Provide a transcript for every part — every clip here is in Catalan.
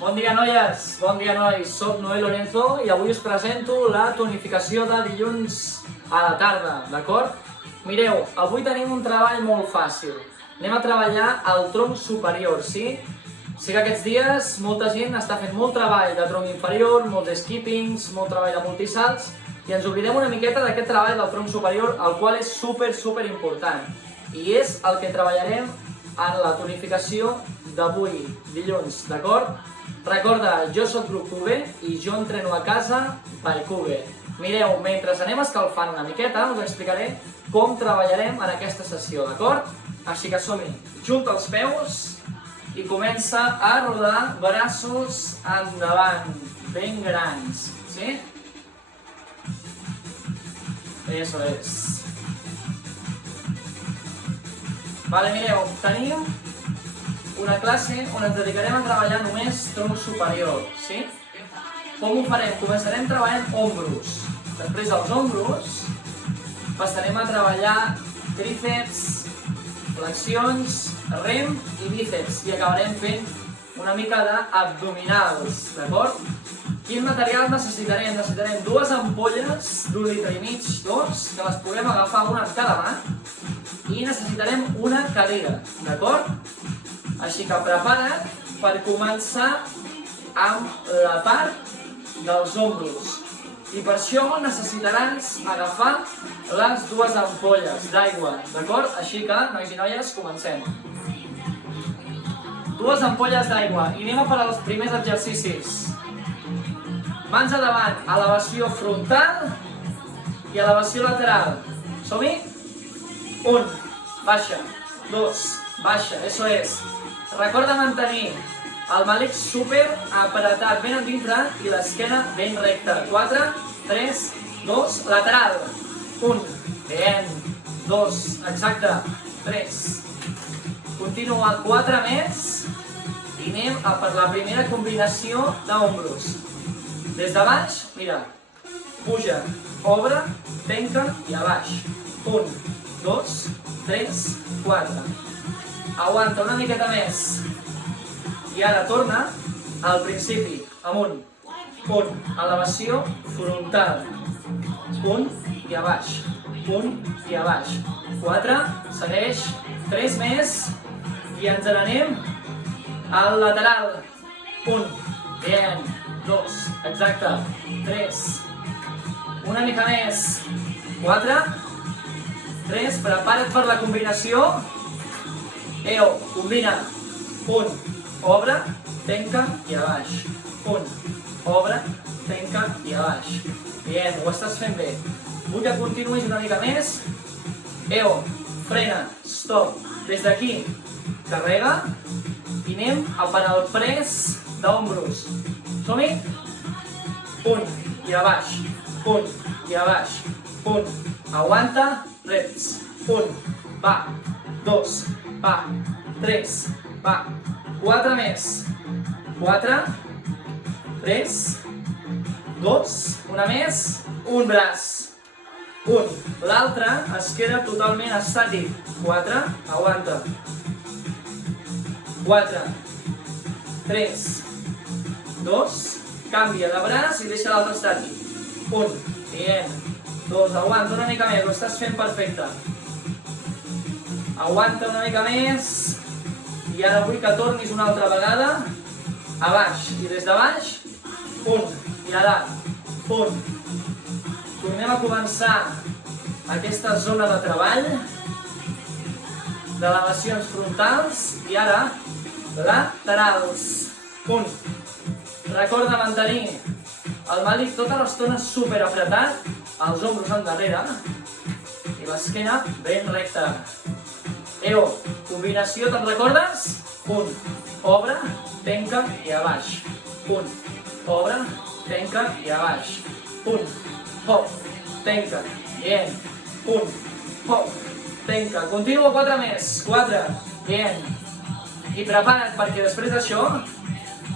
Bon dia, noies! Bon dia, nois! Soc Noel Lorenzo i avui us presento la tonificació de dilluns a la tarda, d'acord? Mireu, avui tenim un treball molt fàcil. Anem a treballar el tronc superior, sí? Sé que aquests dies molta gent està fent molt treball de tronc inferior, molts skippings, molt treball de multisalts, i ens oblidem una miqueta d'aquest treball del tronc superior, el qual és super important. I és el que treballarem en la tonificació d'avui, dilluns, d'acord? Recorda, jo soc grup QB i jo entreno a casa per QB. Mireu, mentre anem escalfant una miqueta, us explicaré com treballarem en aquesta sessió, d'acord? Així que som-hi, junta els peus i comença a rodar braços endavant, ben grans, sí? Eso es. Vale, mireu, tenim una classe on ens dedicarem a treballar només tronc superior, sí? Com ho farem? Començarem treballant ombros. Després dels ombros passarem a treballar tríceps, flexions, rem i bíceps i acabarem fent una mica d'abdominals, d'acord? Quin material necessitarem? Necessitarem dues ampolles d'1,5 litre, dos, que les puguem agafar una en cada mà, i necessitarem una cadira, d'acord? Així que prepara't per començar amb la part dels ombros. I per això necessitaràs agafar les dues ampolles d'aigua, d'acord? Així que, nois i noies, comencem. Dues ampolles d'aigua i anem a per als primers exercicis. Mans a davant, elevació frontal i elevació lateral. Som-hi? 1, baixa, 2, baixa, eso es. Recorda mantenir el màlic super apretat ben a dintre i l'esquena ben recta. 4, 3, 2, lateral. 1, bien, 2, exacte, 3. Continua 4 més i anem a per la primera combinació d'ombros. Des de baix, mira, puja, obre, tanca i a baix. 1, 2, 3, 4. Aguanta una miqueta més. I ara torna al principi, amunt. 1, elevació frontal. 1 i a baix. 1 i a baix. 4, segueix. 3 més. I ens n'anem al lateral. 1, bien. 2, exacte. 3. Una mica més. 4. 3, prepara't per la combinació. Eo, combina. 1, obre, tanca i a baix. 1, obre, tanca i a baix. Bien, ho estàs fent bé. Vull que continuïs una mica més. Eo, frena, stop. Des d'aquí, carrega i anem a per al press d'ombros. Som-hi? 1 i a baix. 1 i a baix. 1, aguanta, reps. 1, va. 2, va. 3, va. 4 més. 4, 3, 2, una més, un braç. 1, l'altre es queda totalment estàtic. 4, aguanta. 4, 3, 2, canvia de braç i deixa l'altre estàtic. 1, bien. 2, aguanta una mica més, ho estàs fent perfecte. Aguanta una mica més. I ara vull que tornis una altra vegada a baix. I des de baix, 1. I ara, 1. Tornem a començar aquesta zona de treball d'elevacions frontals i ara laterals. 1. Recorda mantenir el màlic tota l'estona super apretat, els ombros endarrere i l'esquena ben recta. Eo, combinació, te'n recordes? 1, obre, tanca i a baix. 1, obre, tanca i a baix. 1, hop, tanca, bien. 1, hop, tanca. Continua 4 més. 4, bien. I prepara't perquè després d'això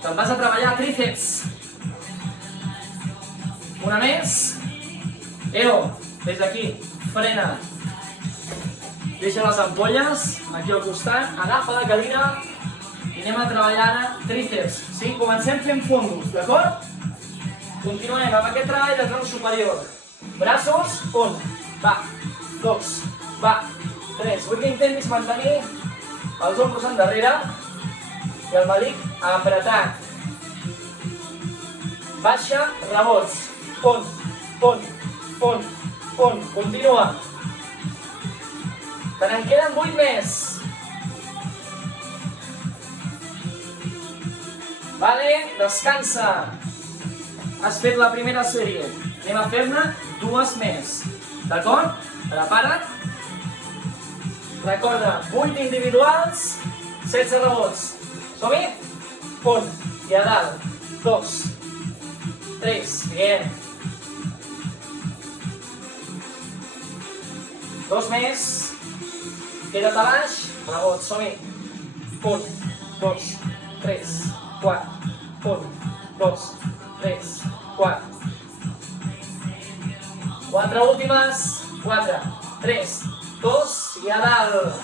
te'n vas a treballar tríceps. Una més. Eo, des d'aquí, frena. Deixa les ampolles aquí al costat, agafa la cadira i anem a treballar ara tríceps, sí? Comencem fent fondos, d'acord? Continuem amb aquest treball de tronc superior. Braços, 1, va, 2, va, 3. Vull que intentis mantenir els ombros endarrere i el melic apretat. Baixa, rebots. 1. Continua. Te n'en queden 8 més. Vale, descansa. Has fet la primera sèrie. Anem a fer-ne 2 més. D'acord? Prepara't. Recorda, 8 individuals, 16 rebots. Som-hi? 1. I a dalt. 2. 3. Bien. 2 més. Queda't a baix. Rebot. Som-hi. 1, 2, 3, 4. 1, 2, 3, 4. 4 últimes. 4, 3, 2 i a dalt.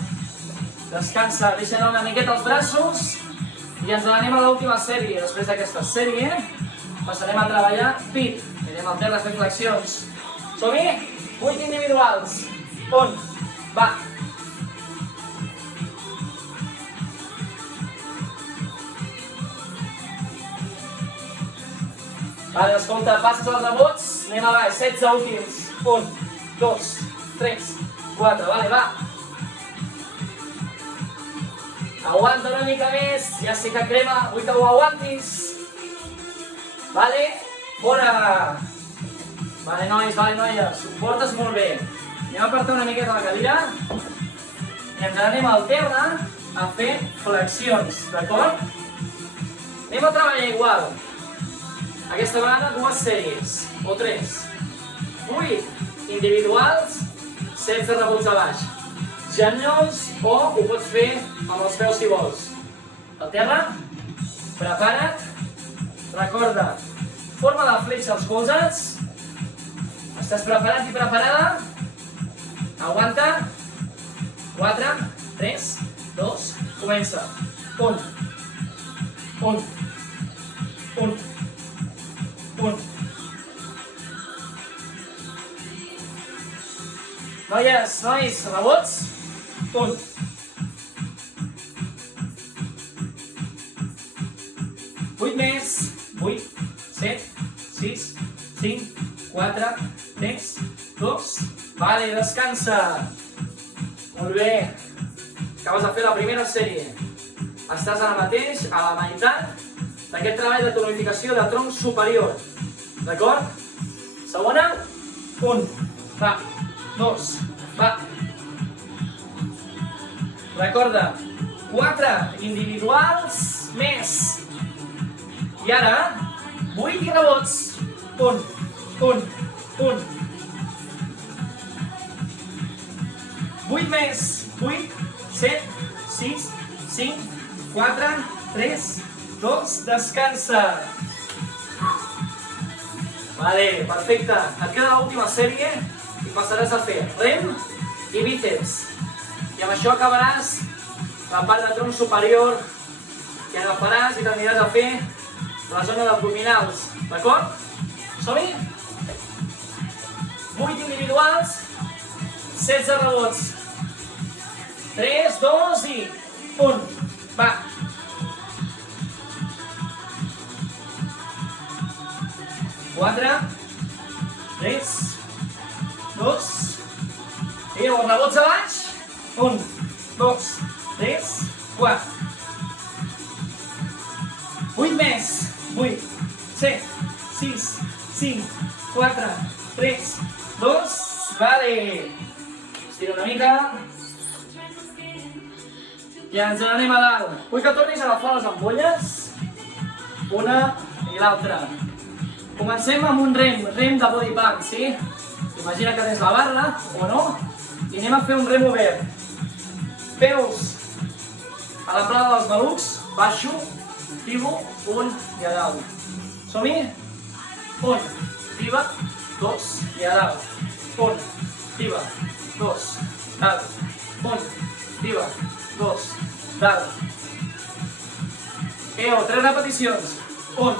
Descansa, deixa anar una miqueta els braços i ens n'anem a l'última sèrie. Després d'aquesta sèrie passarem a treballar pit. Anirem al terra a fer flexions. Som-hi? 8 individuals. 1, va. Vale, escolta, passes els rebots, anem a baix, 16 últims. 1, 2, 3, 4, vale, va. Aguanta una mica més, ja sé que crema, vull que ho aguantis. Vale, fora. Vale, nois, vale, noies, ho portes molt bé. Anem a apartar una miqueta la cadira i ens anem al terra a fer flexions, d'acord? Anem a treballar igual. Aquesta vegada 2 sèries, o 3. 8 individuals, 16 rebots a baix. Genolls, o ho pots fer amb els peus si vols. Al terra, prepara't. Recorda, forma de fletxa als colzes. Estàs preparat i preparada? Aguanta. 4, 3, 2, comença. 1. Noies, nois, rebots. 1. 8 més. 8, 7, 6, 5, 4, 3, 2. Vale, descansa. Molt bé. Acabes de fer la primera sèrie. Estàs ara mateix a la meitat d'aquest treball de tonificació de tronc superior. D'acord? Segona. 1. Va. 2. Va. Recorda. 4 individuals més. I ara, 8 i rebots. 1. 8 més. 8, 7, 6, 5, 4, 3, 2, descansa. Vale, perfecte. Et queda l'última sèrie i passaràs a fer rem i bíceps. I amb això acabaràs la part de tronc superior i agafaràs i t'aniràs a fer la zona d'abdominals. D'acord? Som-hi? 8 individuals, 16 rebots. 3, 2 i 1. Va. Quatre, 3, 2, i els rebots a baix. 1, 2, 3, 4. 8 més. 8, 7, 6, 5, 4, 3, 2. Vale. Estira una mica. I ens n'anem a dalt. Vull que tornis a agafar les ampolles. Una i l'altra. Comencem amb un rem de body pump, sí? Imagina que tens la barra, o no? I anem a fer un rem obert. Peus a l'amplada dels malucs, baixo, tibo, un i a dalt. Som-hi? 1, tiba, 2 i a dalt. 1, tiba, 2, dalt. 1, tiba, 2, dalt. 3 repeticions. 1,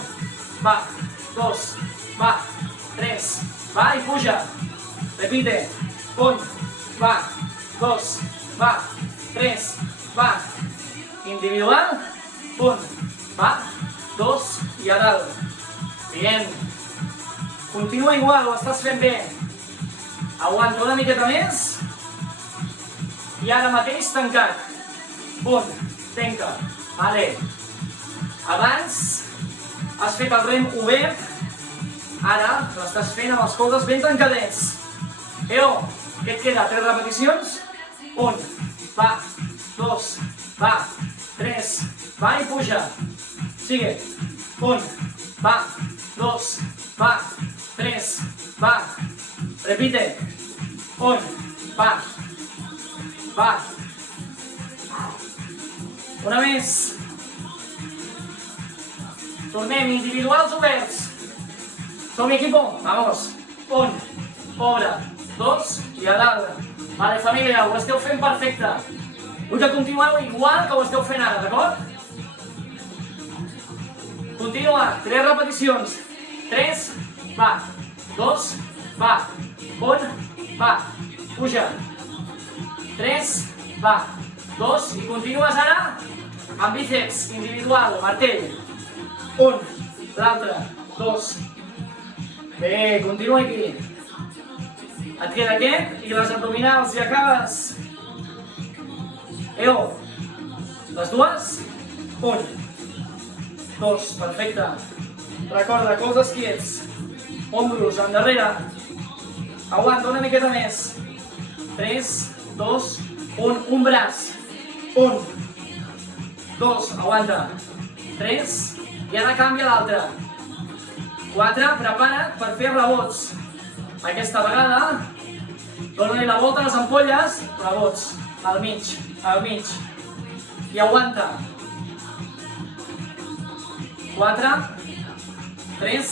va, 2, va, 3, va i puja. Repite. 1, va, 2, va, 3, va. Individual. 1, va, 2 i a dalt. Bien. Continua igual, ho estàs fent bé. Aguanta una miqueta més. I ara mateix tancat. 1, tanca. Vale. Abans has fet el rem obert, ara l'estàs fent amb els colzes ben tancadets. Què et queda? 3 repeticions? 1, va, 2, va, 3, va i puja. Sigue. 1, va, 2, va, 3, va. Repite. 1, va, va. Una més. Tornem, individuals oberts. Som equipo? Vamos. 1, obre, 2 i a dalt. Vale, família, ho esteu fent perfecte. Vull que continueu igual que ho esteu fent ara, d'acord? Continua, 3 repeticions. 3, va. 2, va. 1, va. Puja. 3, va. 2 i continues ara amb bíceps individual, martell. 1, l'altre, 2. Bé, continua aquí. Et queda aquest i les abdominals i acabes. Les dues. 1, 2, perfecte. Recorda, colzes quiets. Ombros endarrere. Aguanta una miqueta més. 3, 2, 1, un braç. 1, 2, aguanta. 3, i ara canvia l'altre. 4, prepara't per fer rebots. Aquesta vegada, dona-li la volta a les ampolles, rebots, al mig. I aguanta. 4, 3,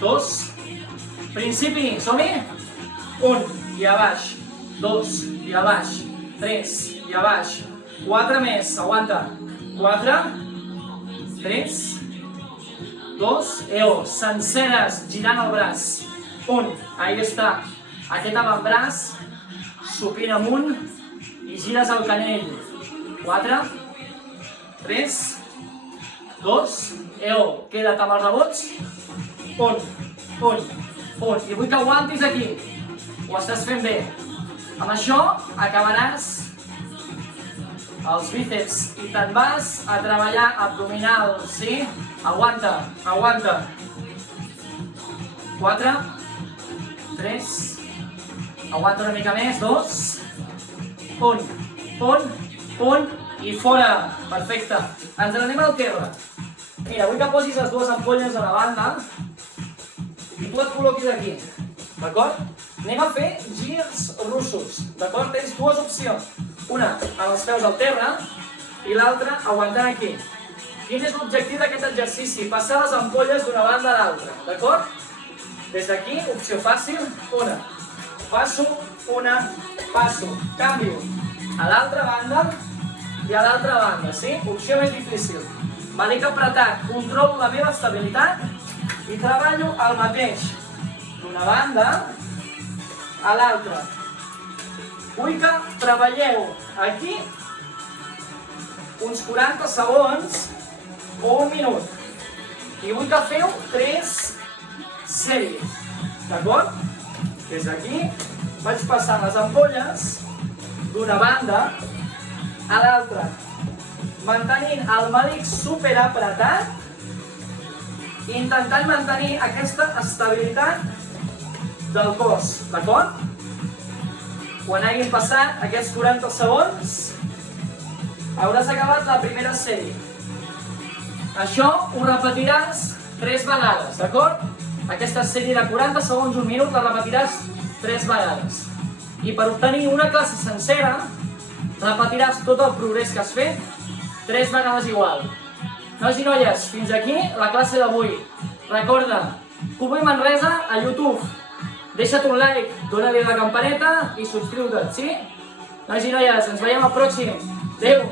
2, principi, som-hi? 1, i a baix. 2, i a baix. 3, i a baix. 4 més, aguanta. 4, 3, 2, senceres, girant el braç. 1, ahí està. Aquest avantbraç, supina amunt i gires el canell. 4, 3, 2, queda't amb els rebots. 1. I vull que aguantis aquí. Ho estàs fent bé. Amb això acabaràs els bíceps i te'n vas a treballar abdominals, sí? Aguanta. 4, 3, aguanta una mica més, 2, 1, i fora. Perfecte. Ens n'anem al terra. Mira, vull que posis les dues ampolles a la banda i tu et col·loquis aquí, d'acord? Anem a fer girs russos, d'acord? Tens dues opcions. Una amb els peus al terra i l'altra aguantant aquí. Quin és l'objectiu d'aquest exercici? Passar les ampolles d'una banda a l'altra, d'acord? Des d'aquí, opció fàcil, una. Passo, canvio a l'altra banda i a l'altra banda, sí? Opció més difícil. Va dir que apretat, controlo la meva estabilitat i treballo el mateix d'una banda a l'altra. Vull que treballeu aquí uns 40 segons o un minut. I vull que feu 3 sèries, d'acord? Des d'aquí vaig passant les ampolles d'una banda a l'altra, mantenint el màlic superapretat i intentant mantenir aquesta estabilitat del cos, d'acord? Quan hagin passat aquests 40 segons, hauràs acabat la primera sèrie. Això ho repetiràs 3 vegades, d'acord? Aquesta sèrie de 40 segons, un minut, la repetiràs 3 vegades. I per obtenir una classe sencera, repetiràs tot el progrés que has fet 3 vegades igual. Nois i noies, fins aquí la classe d'avui. Recorda, Cubo i Manresa a YouTube. Deixa't un like, dona-li a la campaneta i subscriu-te'n, sí? Nois i noies, ens veiem al pròxim. Adéu!